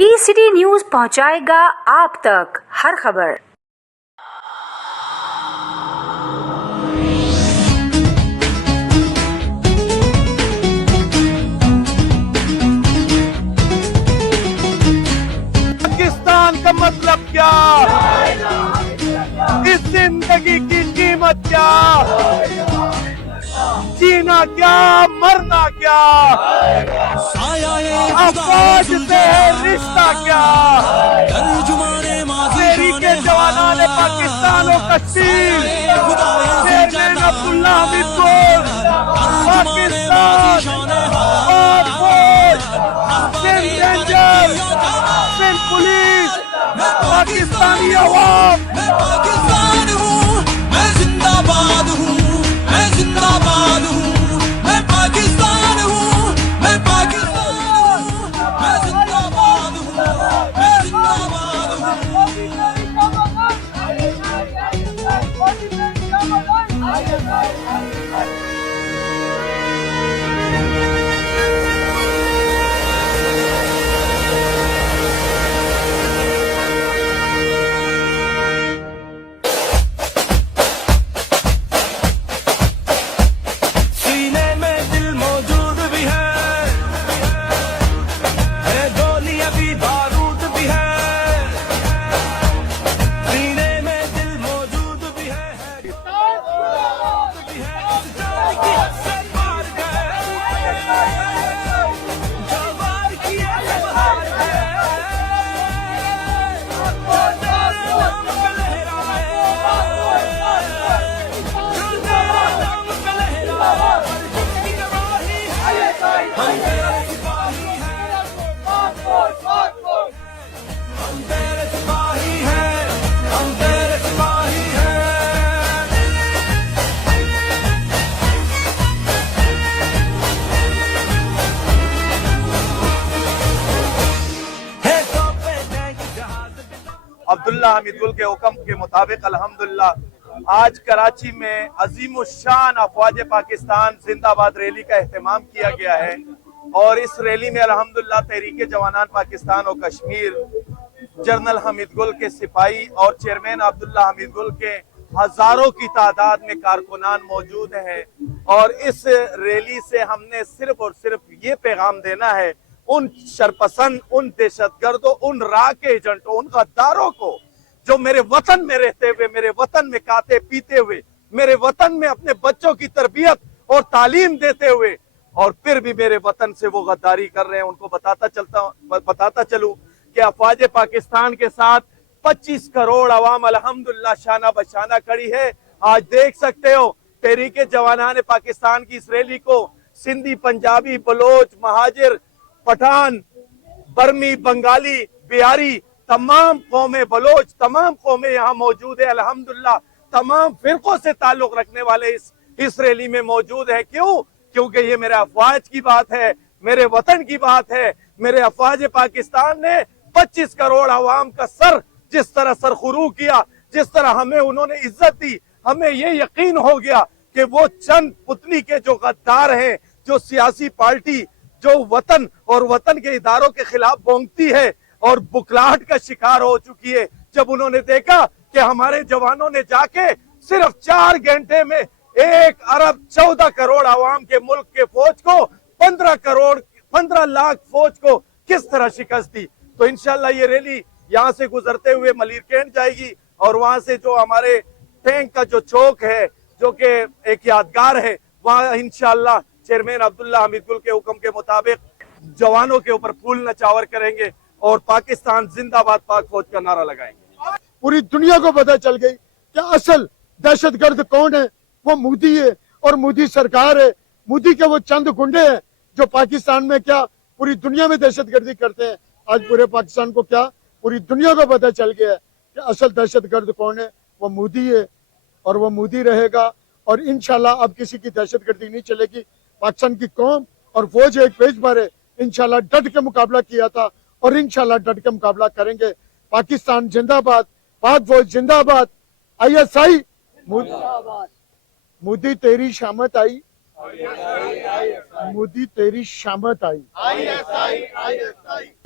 T news पहुंचाएगा आप तक हर खबर। पाकिस्तान का मतलब क्या, इस जिंदगी की कीमत क्या, जीना क्या मरना क्या, अफवाज से है रिश्ता क्या, तहरीके जवानाने पाकिस्तान और कश्मीर, चेयरमैन अब्दुल्ला हमीद गुल, पाकिस्तान, पाक फौज, सिंध रेंजर, सिंध पुलिस, पाकिस्तानी अवाम। मैं पाकिस्तान हूँ, मैं जिंदाबाद हूँ, मैं जिंदाबाद हूँ, मैं पाकिस्तान हूँ, मैं पाकिस्तान हूँ, मैं जिंदाबाद हूँ, मैं जिंदाबाद हूँ। सीने में दिल मौजूद भी है गोलियां भी बारूद भी है, सीने में दिल मौजूद भी है हम तेरे सिपाही हैं, हम तेरे सिपाही हैं। अब्दुल्ला हमीद गुल के हुक्म के मुताबिक अल्हम्दुलिल्लाह आज कराची में अजीम शान अफवाज पाकिस्तान जिंदाबाद रैली का एहतमाम किया गया है और इस रैली में अल्हम्दुलिल्लाह तहरीके जवानान पाकिस्तान और कश्मीर, जनरल हमीद गुल के सिपाही और चेयरमैन अब्दुल्ला हमीद गुल के हजारों की तादाद में कारकुनान मौजूद हैं। और इस रैली से हमने सिर्फ और सिर्फ ये पैगाम देना है उन शरपसंद, उन दहशतगर्दों, उन राह के एजेंटों, उन गद्दारों को जो मेरे वतन में रहते हुए, मेरे वतन में खाते पीते हुए, मेरे वतन में अपने बच्चों की तरबियत और तालीम देते हुए और फिर भी मेरे वतन से वो गद्दारी कर रहे हैं, उनको बताता चलूं कि अफवाज पाकिस्तान के साथ 25 करोड़ अवाम अल्हम्दुलिल्लाह शाना बशाना खड़ी है। आज देख सकते हो तहरीके जवानाने पाकिस्तान की इस रैली को सिंधी, पंजाबी, बलोच, महाजिर, पठान, बर्मी, बंगाली, बिहारी, तमाम कौमें, बलोच, तमाम कौमें यहाँ मौजूद है। अल्हम्दुलिल्लाह तमाम फिरकों से ताल्लुक रखने वाले इस रैली में मौजूद है। क्यों? क्योंकि ये मेरे अफवाज की बात है, मेरे वतन की बात है। मेरे अफवाज पाकिस्तान ने 25 करोड़ अवाम का सर जिस तरह सरखुरू किया, जिस तरह हमें उन्होंने इज्जत दी, हमें ये यकीन हो गया कि वो चंद पुतली के जो गद्दार हैं, जो सियासी पार्टी जो वतन और वतन के इदारों के खिलाफ बोंगती है और बुखलाहट का शिकार हो चुकी है, जब उन्होंने देखा कि हमारे जवानों ने जाके सिर्फ 4 घंटे में 1 अरब 14 करोड़ आवाम के मुल्क के फौज को 15 लाख फौज को किस तरह शिकस्त दी। तो इंशाल्लाह ये रैली यहाँ से गुजरते हुए मलीर कैंट जाएगी और वहां से जो हमारे टैंक का जो चौक है, जो कि एक यादगार है, वहां इंशाल्लाह चेयरमैन अब्दुल्ला हमीद गुल के हुक्म के मुताबिक जवानों के ऊपर फूल नचावर करेंगे और पाकिस्तान जिंदाबाद पाक फौज का नारा लगाएंगे। पूरी दुनिया को पता चल गई कि असल दहशतगर्द कौन है, वो मोदी है और मोदी सरकार है। मोदी के वो चंद गुंडे हैं जो पाकिस्तान में क्या पूरी दुनिया में दहशतगर्दी करते हैं। आज पूरे पाकिस्तान को क्या पूरी दुनिया को पता चल गया है कि असल दहशतगर्द कौन है, वो मोदी है और वो मोदी रहेगा। और इंशाल्लाह अब किसी की दहशतगर्दी नहीं चलेगी। पाकिस्तान की कौम और फौज एक पेज पर है, इंशाल्लाह डट के मुकाबला किया था और इंशाल्लाह डट के मुकाबला करेंगे। पाकिस्तान जिंदाबाद, पाक फौज जिंदाबाद, ISI मोदी तेरी शामत आई, मोदी तेरी शामत आई।